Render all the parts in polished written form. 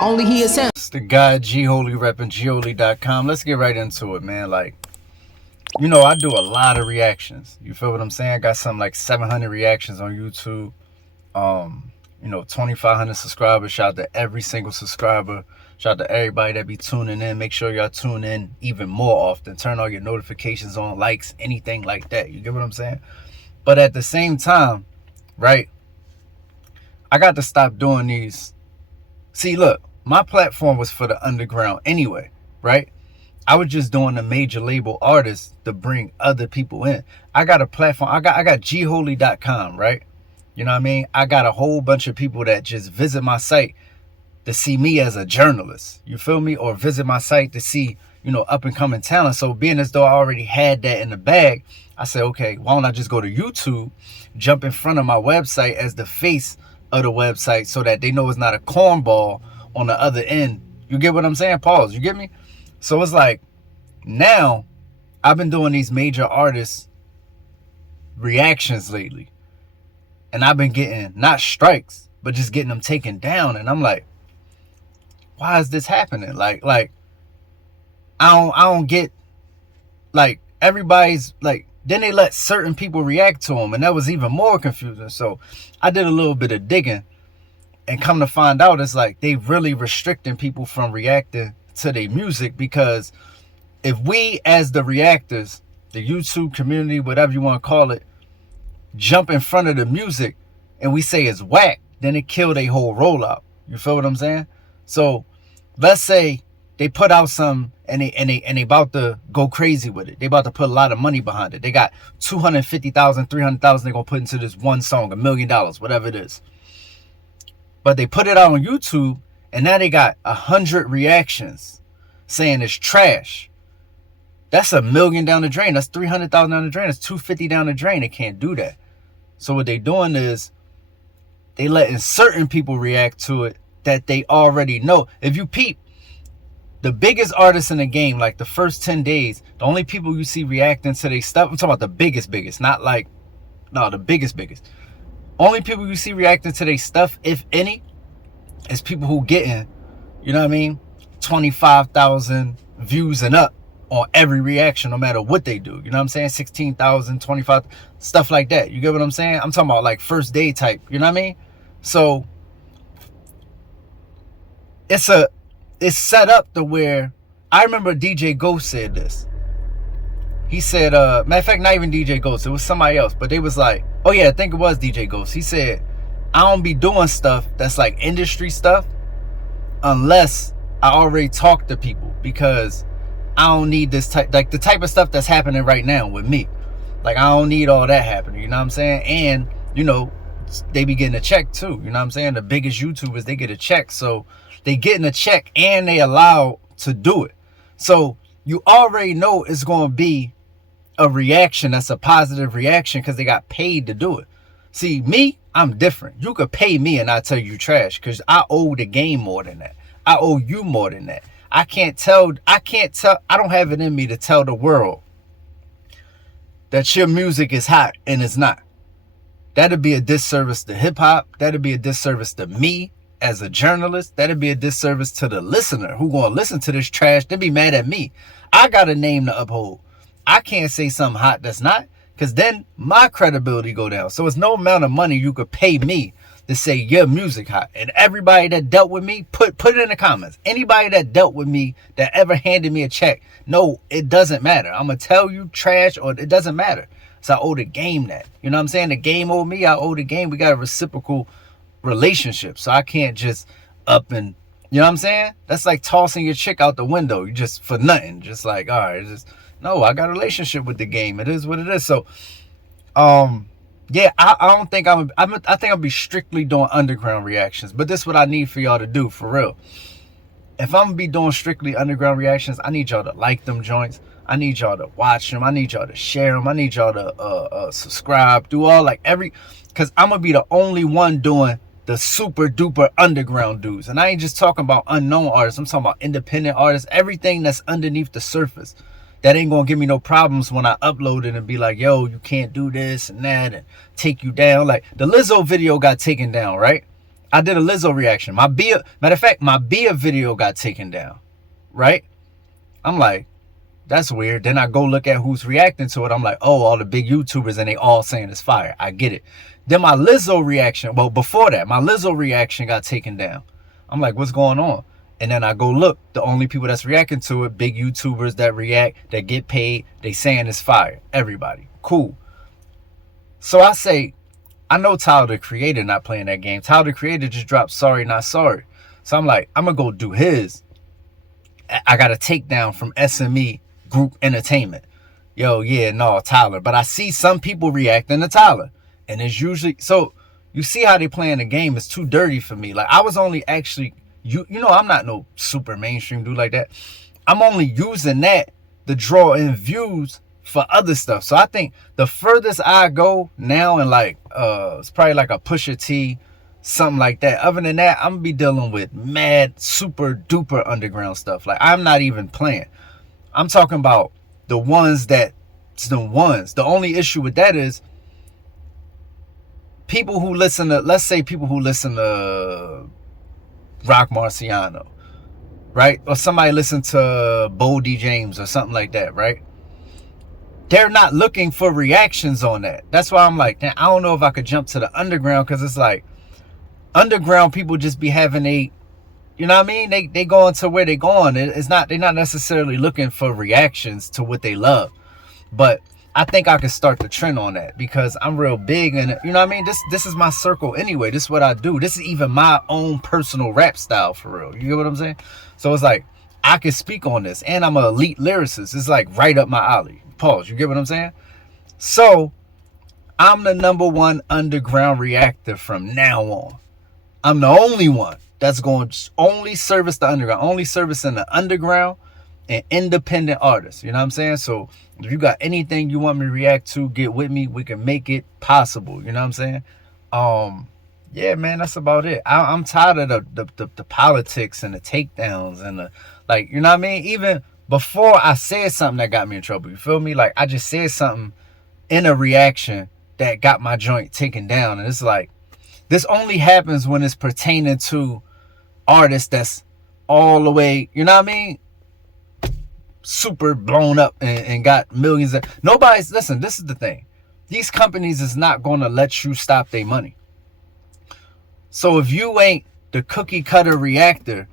Only he is him. It's the guy G Holy repping Gholy.com. Let's get right into it, man. Like, you know, I do a lot of reactions. You feel what I'm saying? I got something like 700 reactions on YouTube. 2,500 subscribers. Shout out to every single subscriber. Shout out to everybody that be tuning in. Make sure y'all tune in even more often. Turn all your notifications on, likes, anything like that. You get what I'm saying? But at the same time, right, I got to stop doing these. See, look, my platform was for the underground anyway, right? I was just doing the major label artists to bring other people in. I got a platform. I got gholy.com, right? You know what I mean? I got a whole bunch of people that just visit my site to see me as a journalist. You feel me? Or visit my site to see, up and coming talent. So being as though I already had that in the bag, I said, okay, why don't I just go to YouTube, jump in front of my website as the face of the website so that they know it's not a cornball on the other end. You get what I'm saying? Pause. You get me? So it's like, now I've been doing these major artists reactions lately. And I've been getting not strikes, but just getting them taken down. And I'm like, why is this happening? Like I don't get, like, everybody's like, then they let certain people react to them, and that was even more confusing. So I did a little bit of digging, and come to find out, it's like they really restricting people from reacting to their music, because if we as the reactors, the YouTube community, whatever you want to call it, jump in front of the music and we say it's whack, then it killed a whole rollout. You feel what I'm saying? So let's say they put out some and they about to go crazy with it. They about to put a lot of money behind it. They got 250,000, 300,000 they're gonna put into this one song, $1 million, whatever it is. But they put it out on YouTube, and now they got 100 reactions saying it's trash. That's $1 million down the drain. That's 300,000 down the drain. That's 250 down the drain. They can't do that. So what they doing is they letting certain people react to it that they already know. If you peep, the biggest artists in the game, like the first 10 days, the only people you see reacting to their stuff, I'm talking about the biggest, not like, no, the biggest. Only people you see reacting to their stuff, if any, is people who getting, 25,000 views and up on every reaction, no matter what they do. You know what I'm saying? 16,000, 25, stuff like that. You get what I'm saying? I'm talking about like first day type. You know what I mean? So it's set up to where, I remember DJ Ghost said this. He said, matter of fact, not even DJ Ghost, it was somebody else, but they was like, oh yeah, I think it was DJ Ghost. He said, I don't be doing stuff that's like industry stuff unless I already talk to people, because I don't need this type, like the type of stuff that's happening right now with me. Like, I don't need all that happening, you know what I'm saying? And, they be getting a check too, you know what I'm saying? The biggest YouTubers, they get a check. So they getting a check and they allowed to do it. So you already know it's going to be a reaction that's a positive reaction because they got paid to do it. See, me, I'm different. You could pay me and I tell you trash because I owe the game more than that. I owe you more than that. I don't have it in me to tell the world that your music is hot and it's not. That'd be a disservice to hip hop. That'd be a disservice to me as a journalist. That'd be a disservice to the listener who gonna listen to this trash. They'd be mad at me. I got a name to uphold. I can't say something hot that's not, because then my credibility go down. So it's no amount of money you could pay me to say your music hot. And everybody that dealt with me, put it in the comments. Anybody that dealt with me, that ever handed me a check, no, it doesn't matter. I'm going to tell you trash, or it doesn't matter. So I owe the game that. You know what I'm saying? The game owe me, I owe the game. We got a reciprocal relationship. So I can't just up and, you know what I'm saying? That's like tossing your chick out the window. You just, for nothing. Just like, all right, just, no, I got a relationship with the game. It is what it is. So, yeah, I don't think I think I'll be strictly doing underground reactions, but this is what I need for y'all to do, for real. If I'm gonna be doing strictly underground reactions, I need y'all to like them joints. I need y'all to watch them. I need y'all to share them. I need y'all to subscribe, do all because I'm gonna be the only one doing the super duper underground dudes. And I ain't just talking about unknown artists. I'm talking about independent artists, everything that's underneath the surface. That ain't gonna give me no problems when I upload it and be like, yo, you can't do this and that and take you down. Like the Lizzo video got taken down, right? I did a Lizzo reaction. Matter of fact, my Bia video got taken down, right? I'm like, that's weird. Then I go look at who's reacting to it. I'm like, oh, all the big YouTubers, and they all saying it's fire. I get it. Then my Lizzo reaction, well, before that, my Lizzo reaction got taken down. I'm like, what's going on? And then I go look, the only people that's reacting to it, big YouTubers that react, that get paid, they saying it's fire. Everybody. Cool. So I say, I know Tyler the Creator not playing that game. Tyler the Creator just dropped Sorry Not Sorry. So I'm like, I'm going to go do his. I got a takedown from SME Group Entertainment. Yo, yeah, no, Tyler. But I see some people reacting to Tyler. And it's usually, so you see how they playing the game. It's too dirty for me. Like, I was only actually, you know, I'm not no super mainstream dude like that. I'm only using that to draw in views for other stuff. So I think the furthest I go now, and like it's probably like a Pusha T, something like that. Other than that, I'm gonna be dealing with mad super duper underground stuff. Like, I'm not even playing. I'm talking about the ones. The only issue with that is people who listen to, let's say people who listen to Rock Marciano, right? Or somebody listen to Bo D James or something like that, right? They're not looking for reactions on that. That's why I'm like, I don't know if I could jump to the underground, because it's like underground people just be having you know what I mean? They going to where they going. They're not necessarily looking for reactions to what they love. But I think I could start the trend on that, because I'm real big, and you know what I mean? This is my circle anyway. This is what I do. This is even my own personal rap style, for real. You get what I'm saying? So it's like, I can speak on this, and I'm an elite lyricist. It's like right up my alley. Pause. You get what I'm saying? So I'm the #1 underground reactor from now on. I'm the only one that's going to only service the underground, only servicing the underground and independent artists. You know what I'm saying? So if you got anything you want me to react to, get with me. We can make it possible. You know what I'm saying? Yeah, man, that's about it. I'm tired of the politics and the takedowns and the, like, you know what I mean? Even before I said something that got me in trouble, you feel me? Like, I just said something in a reaction that got my joint taken down. And it's like, this only happens when it's pertaining to artists that's all the way, you know what I mean, super blown up and got millions of, nobody's, listen, this is the thing. These companies is not going to let you stop their money. So if you ain't the cookie cutter reactor,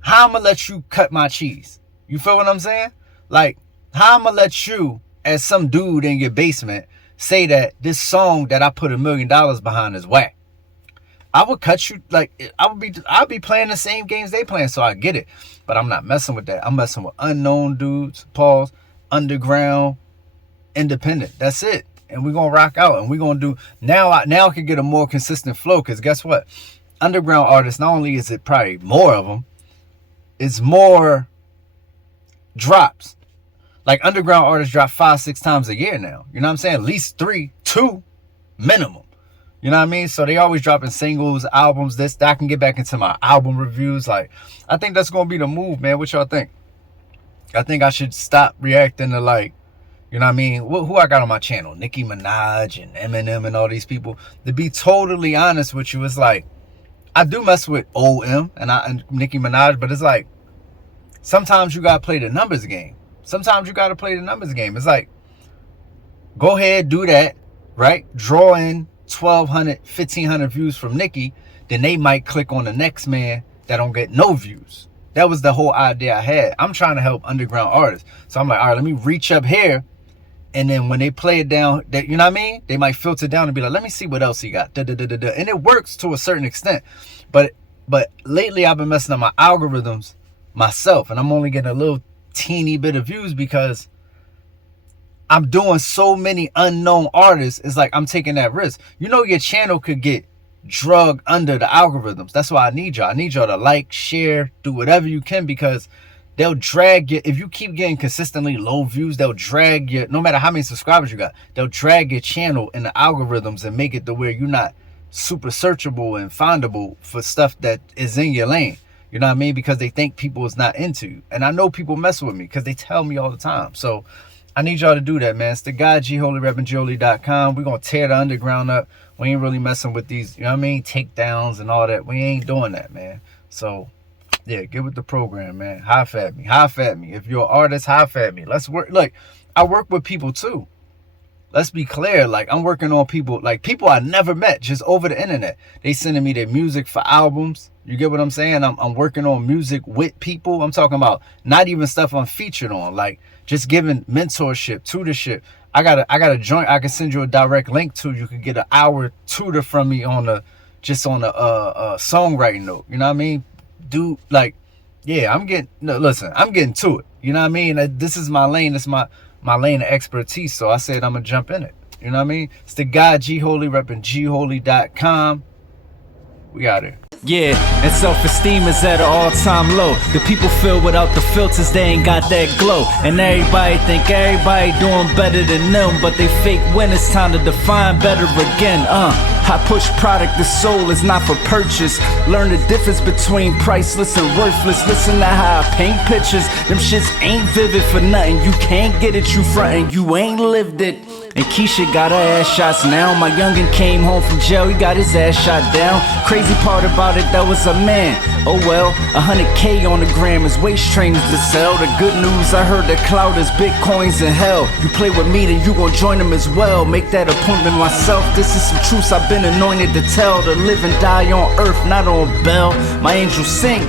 how I'm going to let you cut my cheese? You feel what I'm saying? Like, how I'm going to let you, as some dude in your basement, say that this song that I put $1 million behind is whack? I would cut you, like, I'll be playing the same games they playing, so I get it. But I'm not messing with that. I'm messing with unknown dudes, pause, underground, independent. That's it. And we're going to rock out, and we're going to do, now I can get a more consistent flow, because guess what? Underground artists, not only is it probably more of them, it's more drops. Like, underground artists drop 5-6 times a year now. You know what I'm saying? At least 2 minimum. You know what I mean? So they always dropping singles, albums, this, that. I can get back into my album reviews. Like, I think that's going to be the move, man. What y'all think? I think I should stop reacting to, like, you know what I mean? Who I got on my channel? Nicki Minaj and Eminem and all these people. To be totally honest with you, it's like, I do mess with OM and Nicki Minaj, but it's like, sometimes you got to play the numbers game. Sometimes you got to play the numbers game. It's like, go ahead, do that, right? Draw in 1,200, 1,500 views from Nicki, then they might click on the next man that don't get no views. That was the whole idea I had. I'm trying to help underground artists. So I'm like, all right, let me reach up here. And then when they play it down, that, you know what I mean? They might filter down and be like, let me see what else he got. And it works to a certain extent. But lately I've been messing up my algorithms myself. And I'm only getting a little teeny bit of views because I'm doing so many unknown artists. It's like I'm taking that risk. You know, your channel could get drugged under the algorithms. That's why I need y'all. I need y'all to like, share, do whatever you can, because they'll drag you. If you keep getting consistently low views, they'll drag you, no matter how many subscribers you got, they'll drag your channel in the algorithms and make it to where you're not super searchable and findable for stuff that is in your lane. You know what I mean? Because they think people is not into you. And I know people mess with me because they tell me all the time. So I need y'all to do that, man. It's the guy, GHolyReppingJolie.com. We're going to tear the underground up. We ain't really messing with these, you know what I mean, takedowns and all that. We ain't doing that, man. So yeah, get with the program, man. Hive at me. Hive at me. If you're an artist, hive at me. Let's work. Look, I work with people too. Let's be clear. Like, I'm working on people, like people I never met, just over the internet. They sending me their music for albums. You get what I'm saying? I'm working on music with people. I'm talking about not even stuff I'm featured on. Like, just giving mentorship, tutorship. I got a joint I can send you a direct link to. You could get an hour tutor from me on a songwriting note. You know what I mean? Dude, like, yeah, I'm getting to it. You know what I mean? This is my lane. It's my lane of expertise. So I said I'm gonna jump in it. You know what I mean? It's the guy G Holy, repping gholy.com. We out here. Yeah, and self-esteem is at an all-time low. The people feel without the filters, they ain't got that glow. And everybody think everybody doing better than them, but they fake when it's time to define better again. I push product, the soul is not for purchase. Learn the difference between priceless and worthless. Listen to how I paint pictures. Them shits ain't vivid for nothing. You can't get it, you frontin', you ain't lived it. And Keisha got her ass shots now. My youngin' came home from jail, he got his ass shot down. Crazy part about it, that was a man. Oh well, 100K on the gram, his waist trainers to sell. The good news, I heard that cloud is bitcoins in hell. You play with me, then you gon' join them as well. Make that appointment myself, this is some truths I've been anointed to tell. To live and die on earth, not on Bell. My angels sing.